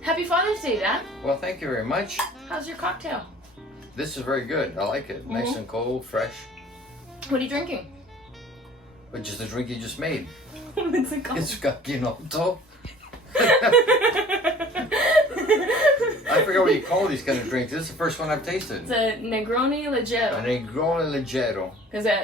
Happy Father's Day, Dad. Well, thank you very much. How's your cocktail? This is very good. I like it. Nice and cold, fresh. What are you drinking? Which is the drink you just made. What's it called? It's Gaginoto. I forget what you call these kind of drinks. This is the first one I've tasted. It's a Negroni A Leggero. Negroni Leggero.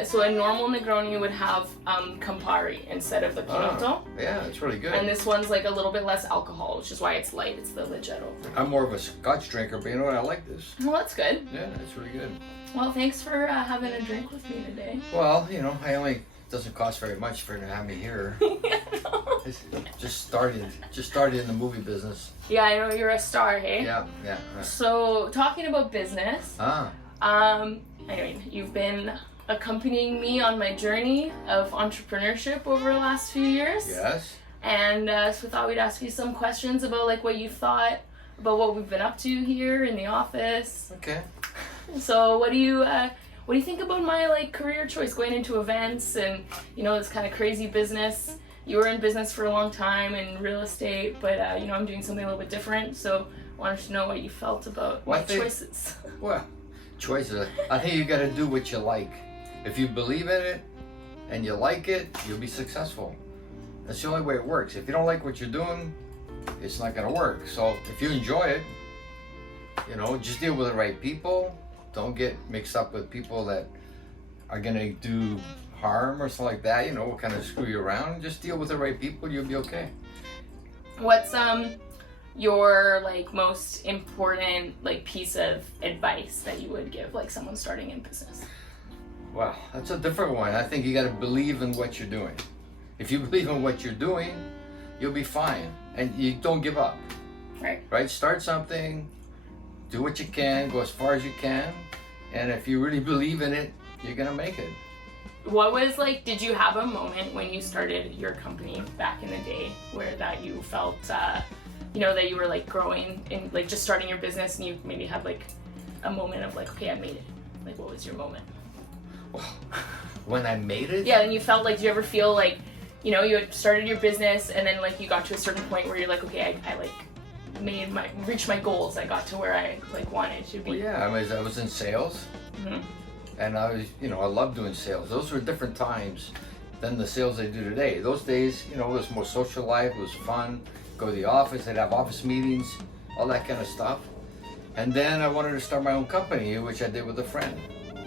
So a normal Negroni would have Campari instead of the Pinotto. Yeah, it's really good. And this one's like a little bit less alcohol, which is why it's light. It's the Leggero. I'm more of a Scotch drinker, but you know what? I like this. Well, that's good. Yeah, it's really good. Well, thanks for having a drink with me today. Well, you know, it doesn't cost very much for you to have me here. It's just started in the movie business. Yeah, I know you're a star, hey? Yeah. So, talking about business, I mean, you've been accompanying me on my journey of entrepreneurship over the last few years. Yes. And so I thought we'd ask you some questions about like what you thought about what we've been up to here in the office. Okay. So what do you think about my like career choice going into events and this kind of crazy business? You were in business for a long time in real estate, but I'm doing something a little bit different. So I wanted to know what you felt about my choices. Well, choices. I think you got to do what you like. If you believe in it and you like it, you'll be successful. That's the only way it works. If you don't like what you're doing, it's not going to work. So if you enjoy it, just deal with the right people. Don't get mixed up with people that are going to do harm or something like that, kind of screw you around. Just deal with the right people, you'll be okay. What's your like most important like piece of advice that you would give like someone starting in business? Well, that's a different one. I think you got to believe in what you're doing. If you believe in what you're doing, you'll be fine. And you don't give up. Right? Start something, do what you can, go as far as you can. And if you really believe in it, you're going to make it. What was did you have a moment when you started your company back in the day where that you felt, that you were like growing and like just starting your business and you maybe had like a moment of like, okay, I made it. Like, what was your moment? When I made it? Yeah, and you felt like, do you ever feel like, you had started your business and then like you got to a certain point where you're like, okay, I like reached my goals. I got to where I like wanted to be. Well, yeah, I was in sales. Mm-hmm. And I was, I love doing sales. Those were different times than the sales I do today. Those days, it was more social life. It was fun. Go to the office. I'd have office meetings, all that kind of stuff. And then I wanted to start my own company, which I did with a friend.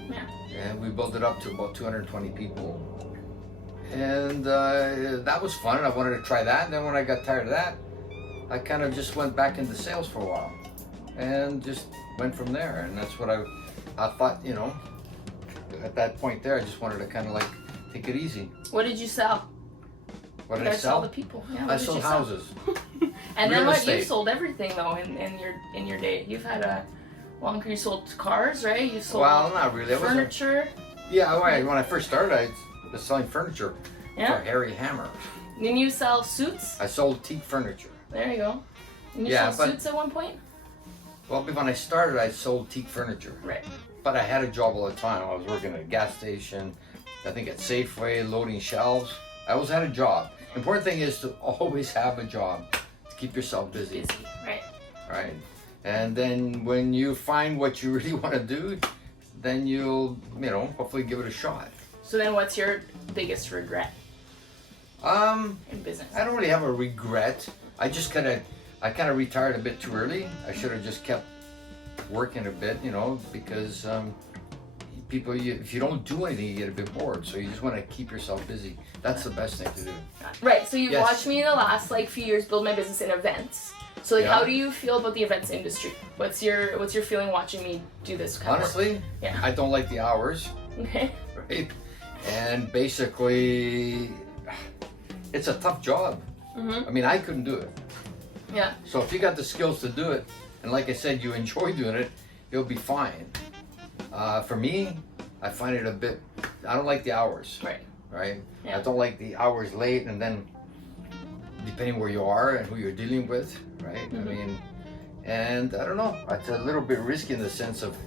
Yeah. And we built it up to about 220 people. And that was fun. I wanted to try that. And then when I got tired of that, I kind of just went back into sales for a while and just went from there. And that's what I thought, at that point there, I just wanted to kind of like take it easy. What did you sell? What did I sell? The people. Yeah, I sold houses. And then Real what? estate. You sold everything though in your day. You've had you sold cars, right? You sold not really. Furniture. Yeah, when I first started, I was selling furniture for Harry Hammer. Then you sell suits. I sold teak furniture. There you go. And you sold suits at one point. Well, when I started, I sold teak furniture. Right. But I had a job all the time. I was working at a gas station, I think at Safeway, loading shelves. I always had a job. The important thing is to always have a job to keep yourself busy. Right. And then when you find what you really want to do, then you'll, hopefully give it a shot. So then what's your biggest regret in business? I don't really have a regret. I kind of retired a bit too early. I should have just kept working a bit, because if you don't do anything, you get a bit bored. So you just want to keep yourself busy. That's the best thing to do. Right. So you've watched me in the last few years build my business in events. So how do you feel about the events industry? What's your feeling watching me do this kind Honestly, of work? I don't like the hours. Okay. Right. And basically, it's a tough job. Mm-hmm. I mean, I couldn't do it. Yeah. So if you got the skills to do it, and like I said, you enjoy doing it, you'll be fine. For me, I find it a bit, I don't like the hours. Right? Yeah. I don't like the hours late, and then depending where you are and who you're dealing with, right? Mm-hmm. I mean, and I don't know, it's a little bit risky in the sense of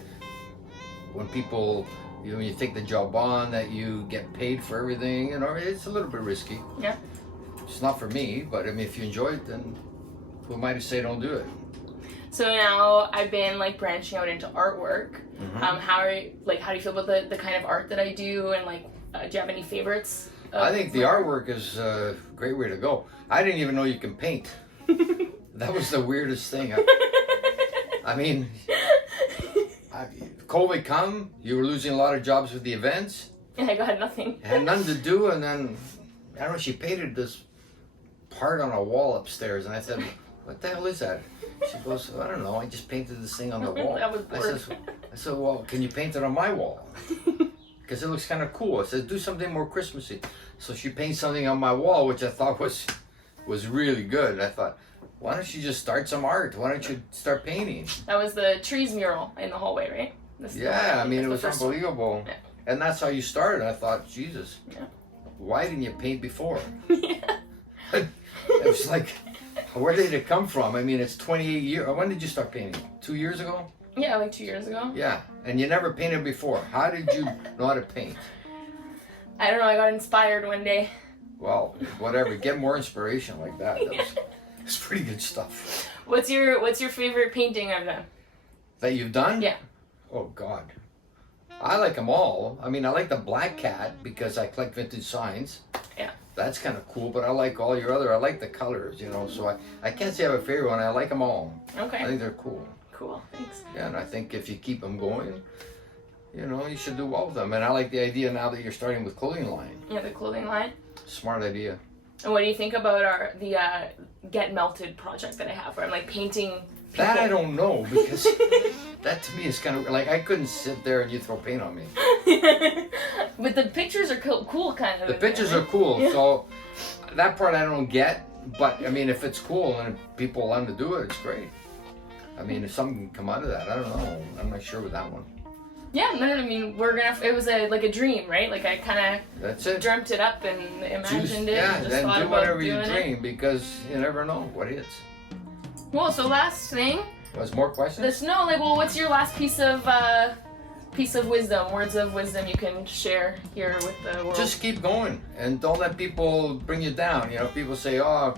when people, when you take the job on, that you get paid for everything, it's a little bit risky. Yeah. it's not for me, but I mean, if you enjoy it, then who am I to say don't do it? So now I've been like branching out into artwork. Mm-hmm. How do you feel about the kind of art that I do, and like do you have any favorites? I think the artwork is a great way to go. I didn't even know you can paint. That was the weirdest thing. I mean, COVID come, you were losing a lot of jobs with the events. And I got nothing. Had nothing to do, and then, I don't know, she painted this part on a wall upstairs, and I said, what the hell is that? She goes, I don't know, I just painted this thing on the wall. I was bored. I said, well, can you paint it on my wall? Because it looks kind of cool. I said, do something more Christmassy. So she painted something on my wall, which I thought was really good. And I thought, why don't you just start some art? Why don't you start painting? That was the trees mural in the hallway, right? Yeah, I mean, it was first unbelievable. Yeah. And that's how you started. I thought, Jesus, Yeah. why didn't you paint before? Yeah. It was like, where did it come from? I mean, it's 28 years. When did you start painting? 2 years ago? Yeah, like 2 years ago. Yeah, and you never painted before. How did you know how to paint? I don't know, I got inspired one day. Well, whatever. Get more inspiration like that. It's pretty good stuff. What's your favorite painting I've done? That you've done? Yeah. Oh, God. I like them all. I mean, I like the black cat because I collect vintage signs. Yeah. That's kind of cool, but I like all your other, I like the colors, you know, so I can't say I have a favorite one. I like them all. Okay. I think they're cool. Cool, thanks. Yeah, and I think if you keep them going, you know, you should do well with them. And I like the idea now that you're starting with clothing line. Yeah, the clothing line. Smart idea. And what do you think about the Get Melted project that I have, where I'm like painting people? That I don't know, because that to me is kind of like I couldn't sit there and you throw paint on me. But the pictures are cool kind of. The pictures are cool, Yeah. so that part I don't get. But I mean, if it's cool and if people want to do it, it's great. I mean, if something can come out of that, I don't know. I'm not sure with that one. Yeah, no, I mean, it was like a dream, right? Like I kind That's of it. dreamt it up and imagined it. Yeah, and just then thought do about whatever you doing dream because you never know what hits. Well, so last thing. Was more questions? What's your last piece of wisdom, words of wisdom you can share here with the world? Just keep going and don't let people bring you down. You know, people say, oh,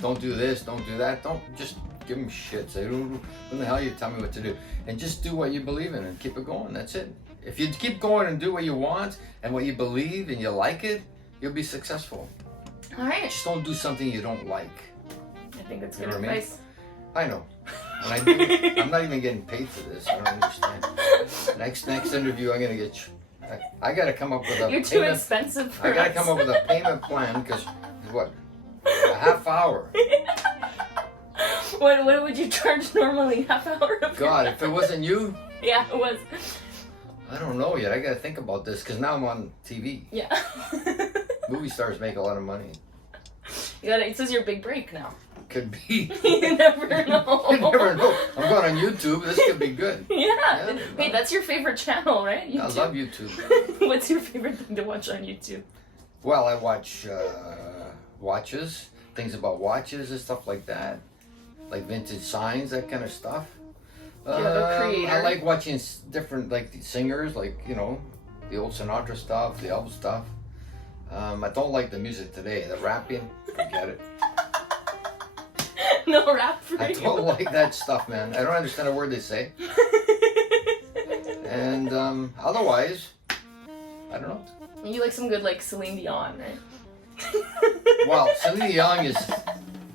don't do this, don't do that. Don't just give them shit. Say, who the hell you tell me what to do? And just do what you believe in and keep it going. That's it. If you keep going and do what you want and what you believe and you like it, you'll be successful. All right. Just don't do something you don't like. I think that's You good know what I mean? advice. I know. And I do, I'm not even getting paid for this. I don't understand. Next interview, I'm gonna get. I gotta come up with a. You're too payment, expensive for I gotta us. come up with a payment plan because what? A half hour. What would you charge normally? Half hour of your God, if it wasn't you, Yeah, it was. I don't know yet. I gotta think about this because now I'm on TV. Yeah. Movie stars make a lot of money. It says your big break now. Could be. You never know. You never know. I'm going on YouTube. This could be good. Yeah. Wait, that's your favorite channel, right? YouTube. I love YouTube. What's your favorite thing to watch on YouTube? Well, I watch watches, things about watches and stuff like that, like vintage signs, that kind of stuff. You're the creator. I like watching different like singers, like you know, the old Sinatra stuff, the Elvis stuff. I don't like the music today, the rapping. Forget it. No rap for I you. don't like that stuff, man. I don't understand a word they say. And otherwise, I don't know. You like some good like Celine Dion, right? Well, Celine Dion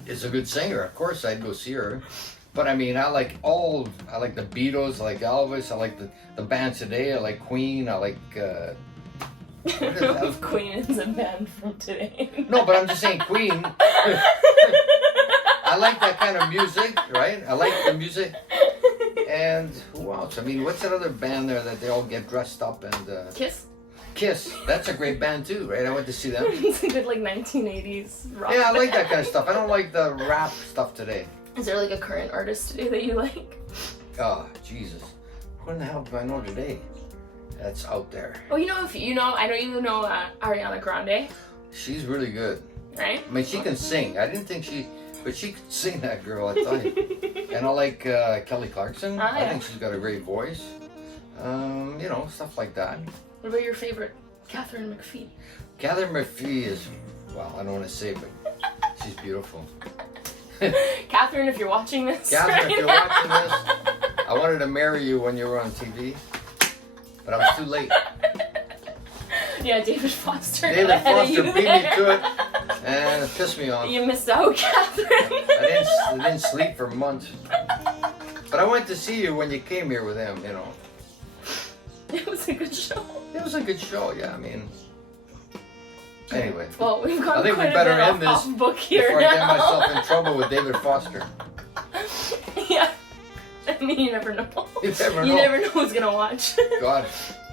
is a good singer. Of course, I'd go see her. But I mean, I like the Beatles, I like Elvis, I like the bands today, I like Queen, I like. What is that? Queen is a band from today. No, but I'm just saying Queen. I like that kind of music, right? I like the music. And who else? I mean, what's that other band there that they all get dressed up and... Kiss? Kiss. That's a great band too, right? I went to see them. It's a good like 1980s rock. Yeah, I like that kind of stuff. I don't like the rap stuff today. Is there like a current artist today that you like? Oh, Jesus. Who in the hell do I know today? That's out there. Oh, I know you know Ariana Grande, She's really good. right? I mean, she can sing. I didn't think but she could sing, that girl, I tell you. And I like Kelly Clarkson. Ah, I yeah. think she's got a great voice. You know, stuff like that. What about your favorite, Catherine McPhee? Catherine McPhee is, well, I don't want to say, but She's beautiful. Catherine, if you're watching this, Catherine, right if you're now. watching this, I wanted to marry you when you were on TV, but I was too late. Yeah, David Foster. got David ahead of Foster you beat me there. to it, and it pissed me off. You missed out, Catherine. I didn't sleep for months. But I went to see you when you came here with him, you know. It was a good show. It was a good show, yeah, I mean. Anyway, Well, we've gone I think we quite better a bit end off this book here before I get now. myself in trouble with David Foster. Yeah. I mean, you never know. You never You know. never know who's gonna watch. God,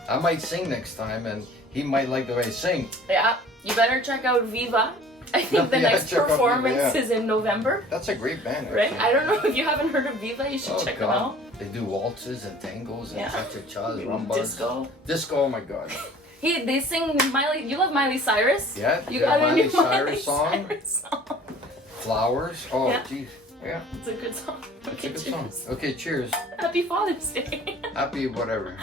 I might sing next time, and he might like the way I sing. Yeah, you better check out Viva. I think the Yeah, next check out Viva, performance yeah. is in November, That's a great band, right? actually. I don't know if you haven't heard of Viva, you should Oh, check them God. out. They do waltzes and tangos and Yeah. cha-cha-chas, rumbas. Disco. Disco, oh my God. They sing Miley. You love Miley Cyrus? Yeah, You the got a Miley new Cyrus Miley song. Cyrus song. Flowers. Oh, Yeah. jeez. Yeah, It's a good song. it's Okay, a good song. cheers. Okay, cheers. Happy Father's Day. Happy whatever.